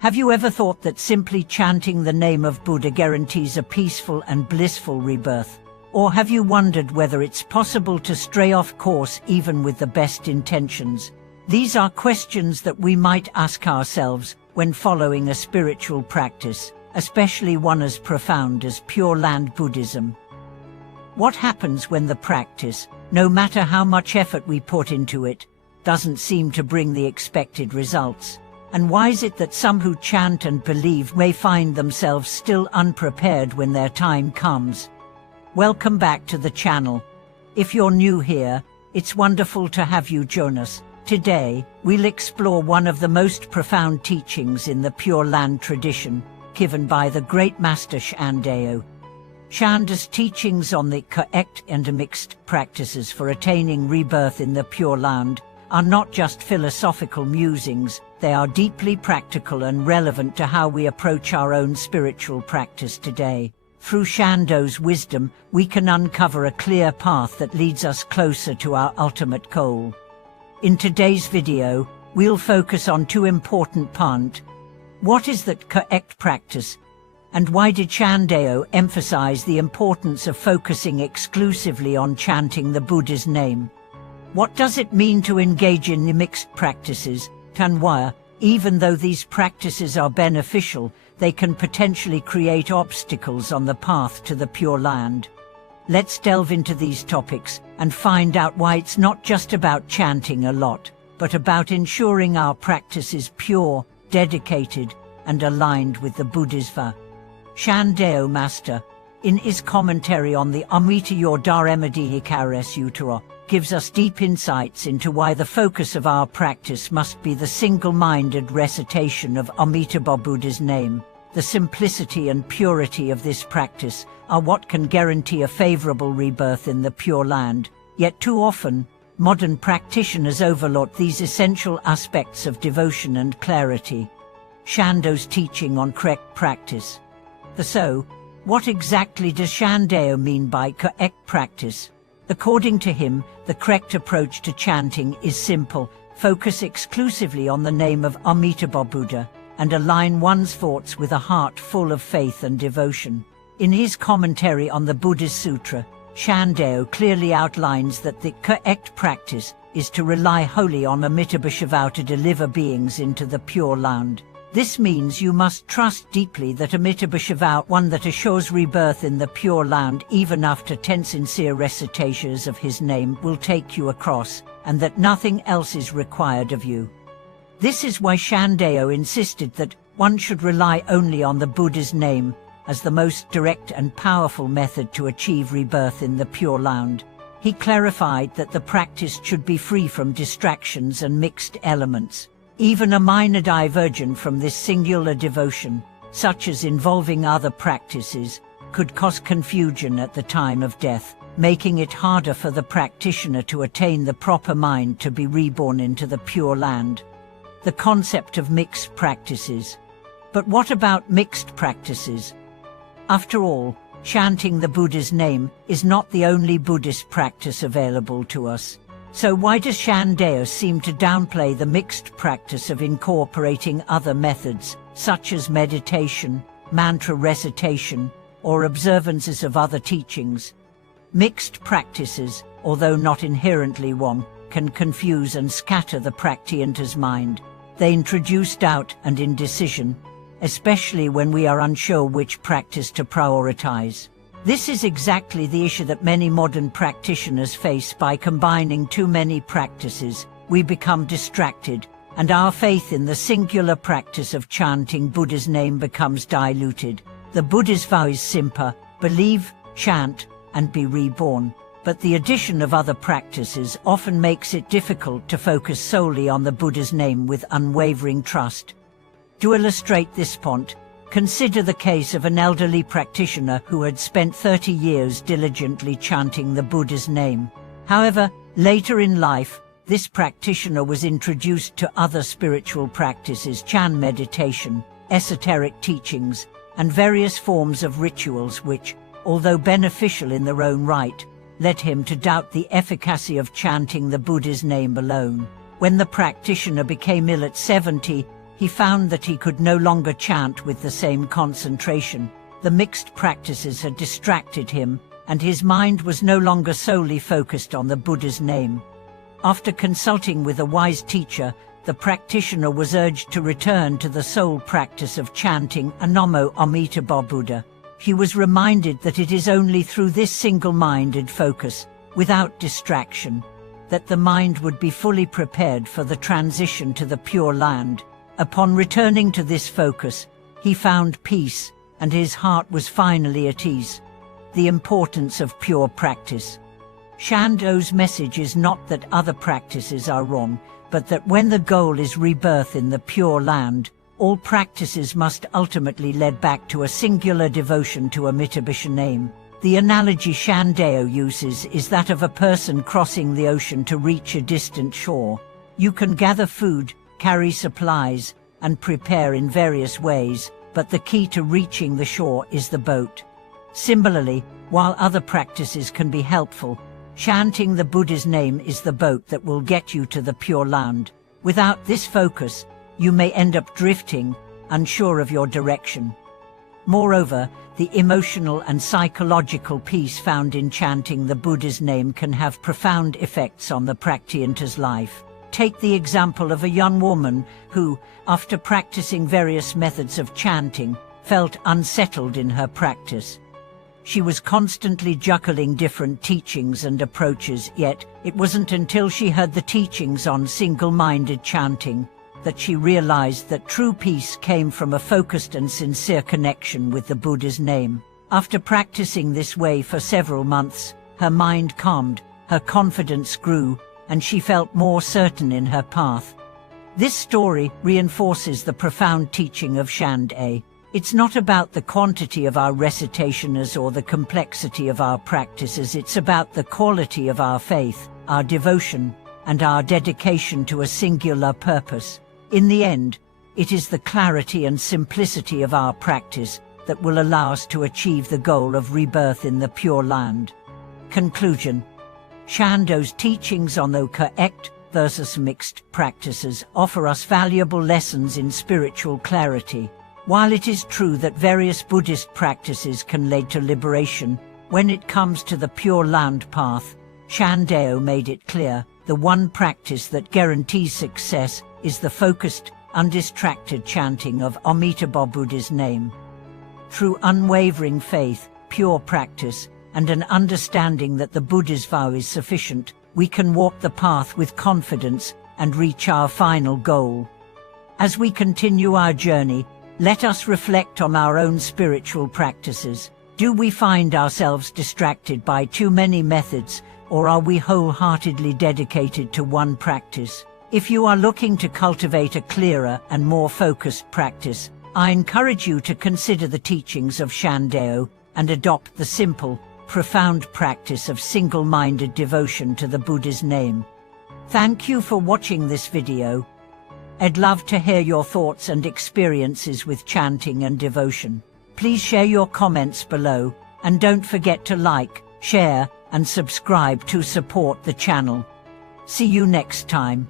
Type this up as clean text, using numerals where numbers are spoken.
Have you ever thought that simply chanting the name of Buddha guarantees a peaceful and blissful rebirth? Or have you wondered whether it's possible to stray off course even with the best intentions? These are questions that we might ask ourselves when following a spiritual practice, especially one as profound as Pure Land Buddhism. What happens when the practice, no matter how much effort we put into it, doesn't seem to bring the expected results? And why is it that some who chant and believe may find themselves still unprepared when their time comes? Welcome back to the channel. If you're new here, it's wonderful to have you join us. Today, we'll explore one of the most profound teachings in the Pure Land tradition, given by the great master Shandao. Shandao's teachings on the correct and mixed practices for attaining rebirth in the Pure Land are not just philosophical musings, they are deeply practical and relevant to how we approach our own spiritual practice today. Through Shandao's wisdom, we can uncover a clear path that leads us closer to our ultimate goal. In today's video, we'll focus on two important points. What is that correct practice? And why did Shandao emphasize the importance of focusing exclusively on chanting the Buddha's name? What does it mean to engage in the mixed practices? And why, even though these practices are beneficial, they can potentially create obstacles on the path to the Pure Land. Let's delve into these topics and find out why it's not just about chanting a lot, but about ensuring our practice is pure, dedicated, and aligned with the Bodhisattva. Shandao Master, in his commentary on the Amrita Yodaramadi Sutta, gives us deep insights into why the focus of our practice must be the single-minded recitation of Amitabha Buddha's name. The simplicity and purity of this practice are what can guarantee a favorable rebirth in the Pure Land. Yet too often, modern practitioners overlook these essential aspects of devotion and clarity. Shandao's teaching on correct practice. So, what exactly does Shandao mean by correct practice? According to him, the correct approach to chanting is simple: focus exclusively on the name of Amitabha Buddha, and align one's thoughts with a heart full of faith and devotion. In his commentary on the Buddhist Sutra, Shandao clearly outlines that the correct practice is to rely wholly on Amitabha Shiva to deliver beings into the Pure Land. This means you must trust deeply that Amitabha Shiva, one that assures rebirth in the Pure Land even after 10 sincere recitations of his name, will take you across, and that nothing else is required of you. This is why Shandao insisted that one should rely only on the Buddha's name as the most direct and powerful method to achieve rebirth in the Pure Land. He clarified that the practice should be free from distractions and mixed elements. Even a minor diversion from this singular devotion, such as involving other practices, could cause confusion at the time of death, making it harder for the practitioner to attain the proper mind to be reborn into the Pure Land. The concept of mixed practices. But what about mixed practices? After all, chanting the Buddha's name is not the only Buddhist practice available to us. So why does Shandao seem to downplay the mixed practice of incorporating other methods, such as meditation, mantra recitation, or observances of other teachings? Mixed practices, although not inherently wrong, can confuse and scatter the practitioner's mind. They introduce doubt and indecision, especially when we are unsure which practice to prioritize. This is exactly the issue that many modern practitioners face. By combining too many practices, we become distracted, and our faith in the singular practice of chanting Buddha's name becomes diluted. The Buddha's vow is simple: believe, chant, and be reborn. But the addition of other practices often makes it difficult to focus solely on the Buddha's name with unwavering trust. To illustrate this point, consider the case of an elderly practitioner who had spent 30 years diligently chanting the Buddha's name. However, later in life, this practitioner was introduced to other spiritual practices, Chan meditation, esoteric teachings, and various forms of rituals which, although beneficial in their own right, led him to doubt the efficacy of chanting the Buddha's name alone. When the practitioner became ill at 70, He found that he could no longer chant with the same concentration. The mixed practices had distracted him, and his mind was no longer solely focused on the Buddha's name. After consulting with a wise teacher, the practitioner was urged to return to the sole practice of chanting Namo Amitabha Buddha. He was reminded that it is only through this single-minded focus, without distraction, that the mind would be fully prepared for the transition to the Pure Land. Upon returning to this focus, he found peace, and his heart was finally at ease. The importance of pure practice. Shandao's message is not that other practices are wrong, but that when the goal is rebirth in the Pure Land, all practices must ultimately lead back to a singular devotion to Amitabha name. The analogy Shandao uses is that of a person crossing the ocean to reach a distant shore. You can gather food, carry supplies, and prepare in various ways, but the key to reaching the shore is the boat. Similarly, while other practices can be helpful, chanting the Buddha's name is the boat that will get you to the Pure Land. Without this focus, you may end up drifting, unsure of your direction. Moreover, the emotional and psychological peace found in chanting the Buddha's name can have profound effects on the practitioner's life. Take the example of a young woman who, after practicing various methods of chanting, felt unsettled in her practice. She was constantly juggling different teachings and approaches, yet it wasn't until she heard the teachings on single-minded chanting that she realized that true peace came from a focused and sincere connection with the Buddha's name. After practicing this way for several months, her mind calmed, her confidence grew, and she felt more certain in her path. This story reinforces the profound teaching of Shandao. It's not about the quantity of our recitations or the complexity of our practices, it's about the quality of our faith, our devotion, and our dedication to a singular purpose. In the end, it is the clarity and simplicity of our practice that will allow us to achieve the goal of rebirth in the Pure Land. Conclusion. Shandao's teachings on the correct versus mixed practices offer us valuable lessons in spiritual clarity. While it is true that various Buddhist practices can lead to liberation, when it comes to the Pure Land path, Shandao made it clear, the one practice that guarantees success is the focused, undistracted chanting of Amitabha Buddha's name. Through unwavering faith, pure practice, and an understanding that the Buddha's vow is sufficient, we can walk the path with confidence and reach our final goal. As we continue our journey, let us reflect on our own spiritual practices. Do we find ourselves distracted by too many methods, or are we wholeheartedly dedicated to one practice? If you are looking to cultivate a clearer and more focused practice, I encourage you to consider the teachings of Shandao and adopt the simple, profound practice of single-minded devotion to the Buddha's name. Thank you for watching this video. I'd love to hear your thoughts and experiences with chanting and devotion. Please share your comments below, and don't forget to like, share, and subscribe to support the channel. See you next time.